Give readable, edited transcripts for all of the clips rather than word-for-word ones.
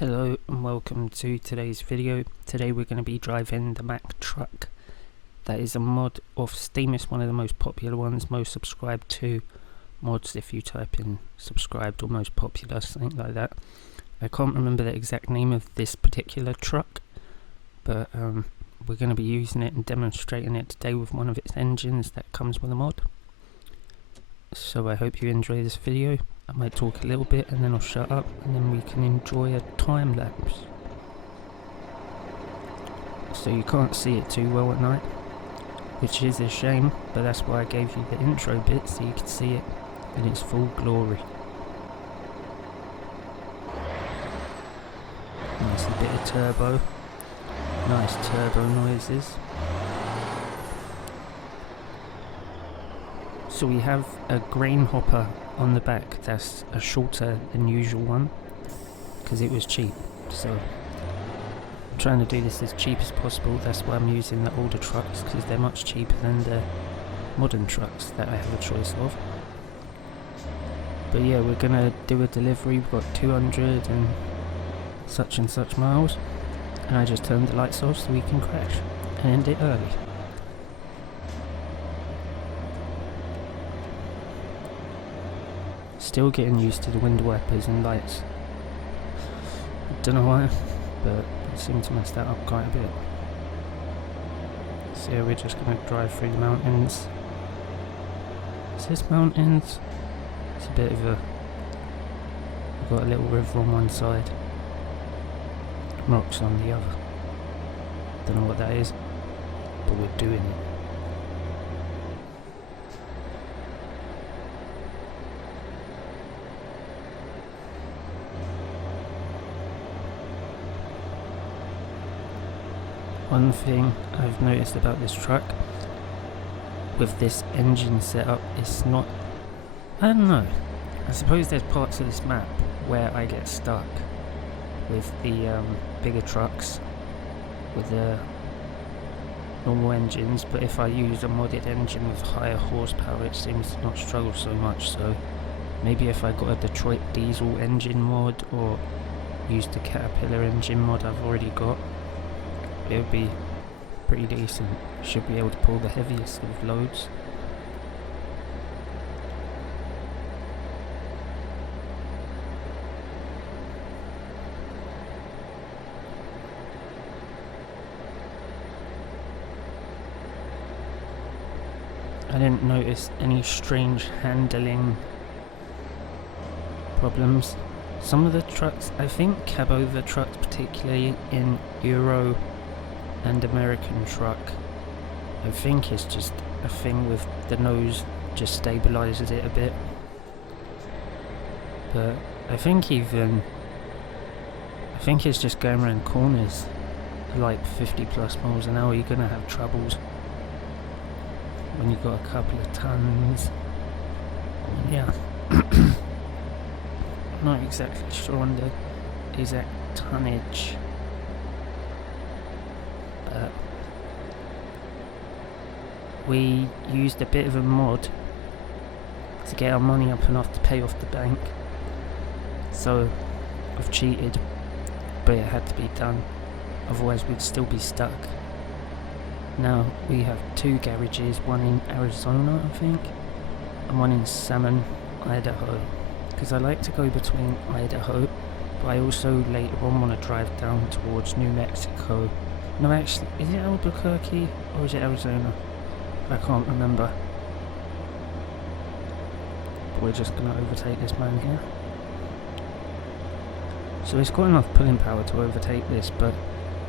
Hello and welcome to today's video. Today we're going to be driving the Mack truck. That is a mod of Steam. It's one of the most popular ones, most subscribed to mods if you type in subscribed or most popular, something like that. I can't remember the exact name of this particular truck, but we're going to be using it and demonstrating it today with one of its engines that comes with a mod. So I hope you enjoy this video. I might talk a little bit and then I'll shut up and then we can enjoy a time lapse. So you can't see it too well at night, which is a shame, but that's why I gave you the intro bit so you could see it in its full glory. Nice bit of turbo, nice turbo noises. So we have a grain hopper on the back that's a shorter than usual one because it was cheap, so I'm trying to do this as cheap as possible. That's why I'm using the older trucks, because they're much cheaper than the modern trucks that I have a choice of. But yeah, we're gonna do a delivery. We've got 200 and such miles, and I just turned the lights off so we can crash and end it early. Still getting used to the window wipers and lights. I don't know why, but I seem to mess that up quite a bit. So yeah, we're just going to drive through the mountains. Is this mountains? It's a bit of a... We've got a little river on one side, rocks on the other. Don't know what that is, but we're doing it. One thing I've noticed about this truck, with this engine setup, it's not... I don't know. I suppose there's parts of this map where I get stuck with the bigger trucks with the normal engines, but if I use a modded engine with higher horsepower it seems to not struggle so much. So maybe if I got a Detroit diesel engine mod or used the Caterpillar engine mod I've already got, it would be pretty decent. Should be able to pull the heaviest of loads. I didn't notice any strange handling problems. Some of the trucks, I think cab over trucks, particularly in Euro and American truck, I think it's just a thing with the nose, just stabilizes it a bit. But I think it's just going around corners like 50 plus miles an hour, you're gonna have troubles when you've got a couple of tons. Yeah. Not exactly sure on the exact tonnage, but we used a bit of a mod to get our money up enough to pay off the bank. So I've cheated, but it had to be done, otherwise we'd still be stuck. Now we have two garages, one in Arizona I think, and one in Salmon, Idaho, because I like to go between Idaho, but I also later on want to drive down towards New Mexico. No, actually, is it Albuquerque or is it Arizona? I can't remember. But we're just going to overtake this man here. So it's got enough pulling power to overtake this, but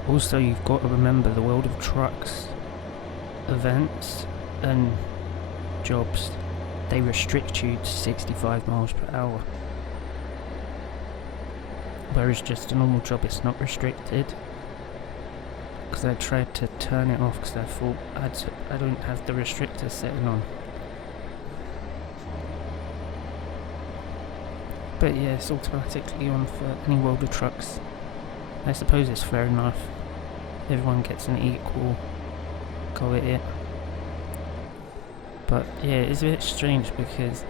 also you've got to remember the World of Trucks events and jobs, they restrict you to 65 miles per hour. Whereas just a normal job, it's not restricted. Because I tried to turn it off because I thought I don't have the restrictor setting on. But yeah, it's automatically on for any World of Trucks. I suppose it's fair enough. Everyone gets an equal go at it. But yeah, it's a bit strange because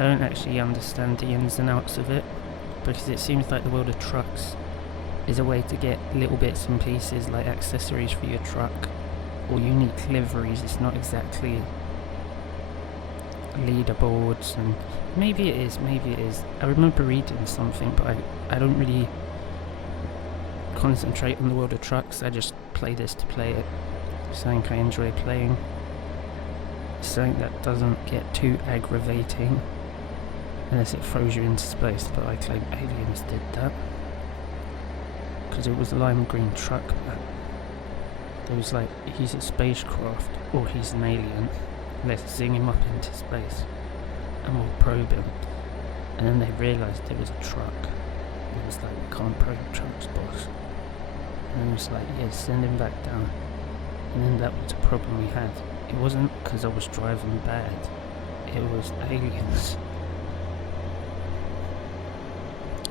I don't actually understand the ins and outs of it, because it seems like the world of trucks is a way to get little bits and pieces like accessories for your truck or unique liveries. It's not exactly leaderboards, and maybe it is. I remember reading something, but I don't really concentrate on the world of trucks. I just play this to play it. It's something I enjoy playing. It's something that doesn't get too aggravating unless it throws you into space, but I claim Aliens did that because it was a lime green truck, but it was like, he's a spacecraft or he's an alien, let's zing him up into space and we'll probe him. And then they realised it was a truck. It was like, we can't probe trucks, boss. And it was like, yeah, send him back down. And then that was the problem we had. It wasn't because I was driving bad, it was aliens.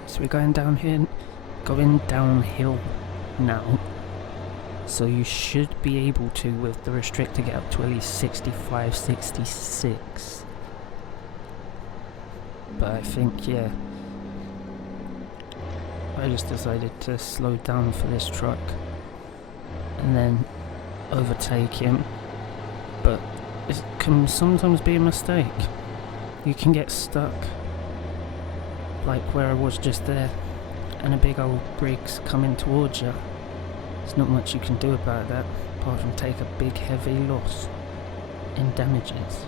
So we're going down here, going downhill now. So you should be able to, with the restrictor, get up to at least 65, 66. But I think, yeah, I just decided to slow down for this truck and then overtake him. But it can sometimes be a mistake. You can get stuck, like where I was just there, and a big old brig's coming towards you. There's not much you can do about that, apart from take a big heavy loss in damages.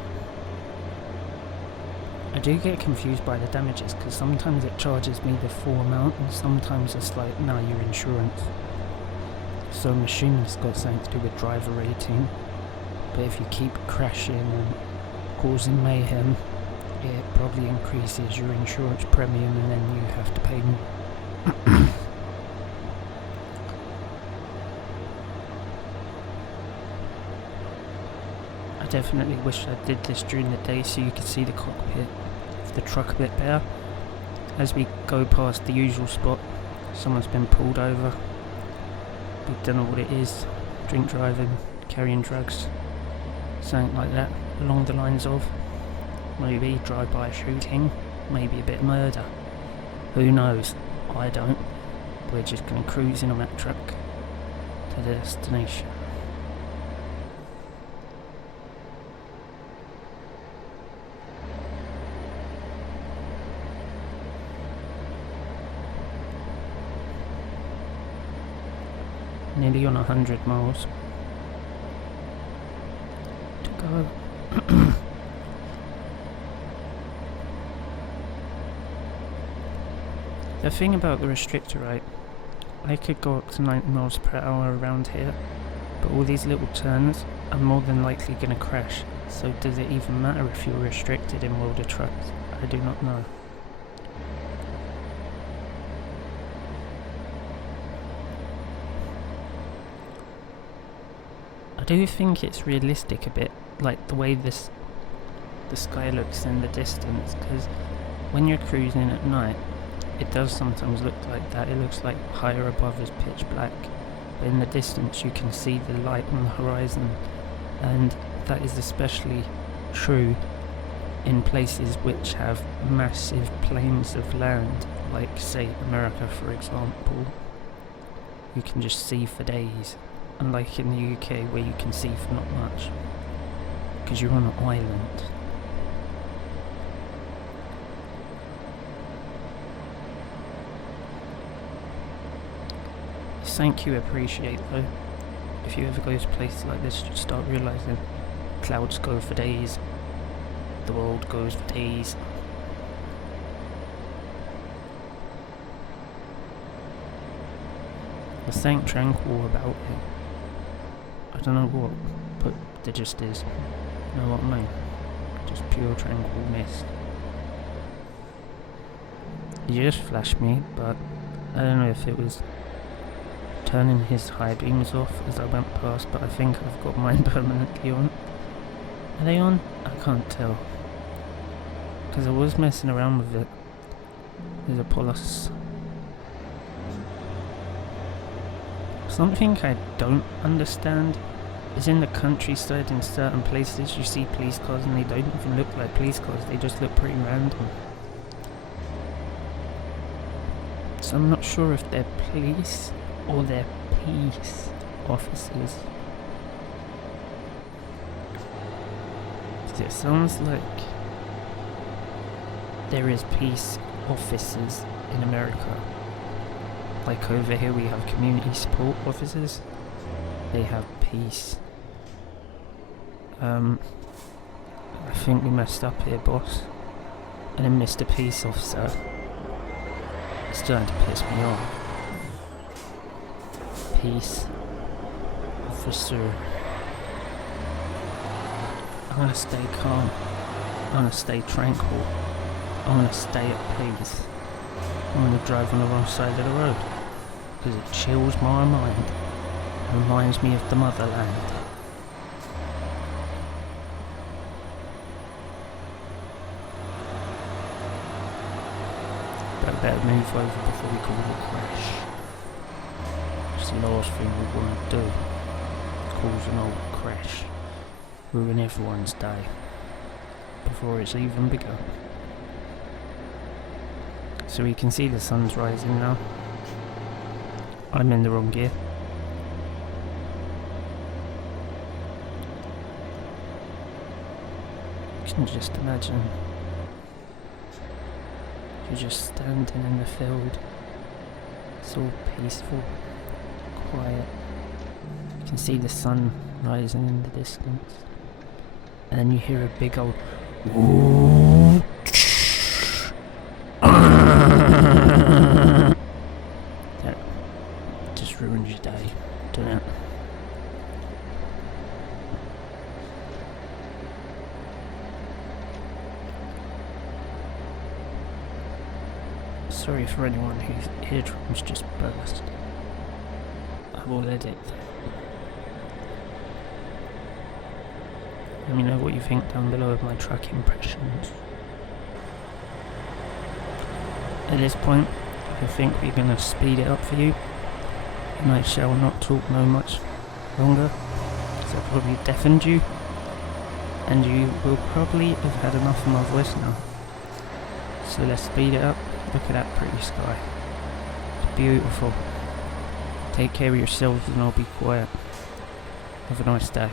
I do get confused by the damages, because sometimes it charges me the full amount, and sometimes it's like, no, your insurance. So I'm assuming it's got something to do with driver rating. But if you keep crashing and causing mayhem, it probably increases your insurance premium, and then you have to pay more. I definitely wish I did this during the day so you could see the cockpit of the truck a bit better. As we go past the usual spot, someone's been pulled over. We don't know what it is. Drink driving, carrying drugs, something like that, along the lines of maybe drive-by shooting, maybe a bit of murder. Who knows? I don't. We're just going to cruise in on that truck to the destination. Nearly on 100 miles to go. The thing about the restrictor, right, I could go up to 90 miles per hour around here, but all these little turns are more than likely going to crash. So does it even matter if you're restricted in World of Trucks? I do not know. I do think it's realistic a bit, like the way the sky looks in the distance, because when you're cruising at night, it does sometimes look like that. It looks like higher above is pitch black, but in the distance you can see the light on the horizon, and that is especially true in places which have massive plains of land, like say America for example. You can just see for days, unlike in the UK where you can see for not much, because you're on an island. Thank you, appreciate though. If you ever go to places like this, you start realising clouds go for days, the world goes for days. There's something tranquil about it. I don't know what, but there just is. You know what I mean? Just pure tranquil mist. He just flashed me, but I don't know if it was turning his high beams off as I went past, but I think I've got mine permanently on. Are they on? I can't tell, because I was messing around with it. There's a Polus. Something I don't understand is in the countryside. In certain places you see police cars and they don't even look like police cars, they just look pretty random. So I'm not sure if they're police or they're peace officers. It sounds like there is peace officers in America. Like over here we have community support officers. They have peace. I think we messed up here, boss. And then Mr. Peace Officer. It's starting to piss me off. Peace Officer. I'm gonna stay calm. I'm gonna stay tranquil. I'm gonna stay at peace. I'm gonna drive on the wrong side of the road. Because it chills my mind. It reminds me of the motherland. But I better move over before we cause a crash. It's the last thing we want to do. Cause an old crash. Ruin everyone's day before it's even begun. So we can see the sun's rising now. I'm in the wrong gear. You can just imagine you're just standing in the field. It's all peaceful, quiet. You can see the sun rising in the distance. And then you hear a big old that just ruins your day, doesn't it? Sorry for anyone whose eardrums just burst. I will edit that. Let me know what you think down below of my truck impressions. At this point, I think we're going to speed it up for you, and I shall not talk no much longer, because I've probably deafened you, and you will probably have had enough of my voice now. So let's speed it up. Look at that pretty sky. It's beautiful. Take care of yourselves and I'll be quiet. Have a nice day.